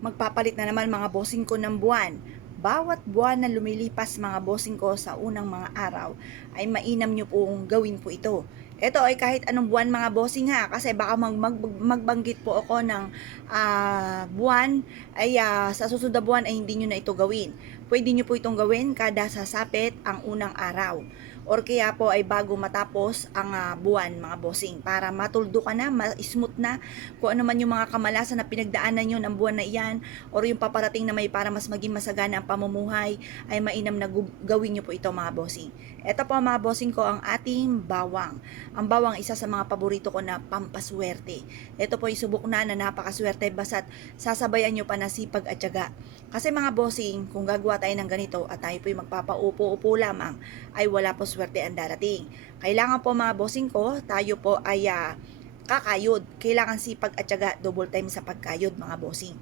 Magpapalit na naman mga bossing ko ng buwan. Bawat buwan na lumilipas mga bossing ko sa unang mga araw ay mainam nyo pong gawin po ito. Ito ay kahit anong buwan mga bossing ha, kasi baka magbanggit po ako ng buwan ay sa susunod na buwan ay hindi nyo na ito gawin. Pwede nyo po itong gawin kada sasapit ang unang araw or kaya po ay bago matapos ang buwan mga bossing, para matuldo ka na, ma-smooth na kung ano man yung mga kamalasan na pinagdaanan nyo ng buwan na iyan or yung paparating na may, para mas maging masagana ang pamumuhay, ay mainam na gawin nyo po ito mga bossing. Ito po mga bossing ko, ang ating bawang. Ang bawang, isa sa mga paborito ko na pampaswerte. Ito po isubok na napakaswerte basta't sasabayan nyo pa na sipag at tiyaga. Kasi mga bossing, kung gagawa tayo ng ganito at tayo po'y magpapaupo-upo lamang, ay wala po swerte ang darating. Kailangan po mga bossing ko, tayo po ay kakayod. Kailangan sipag at tiyaga, double time sa pagkayod mga bossing.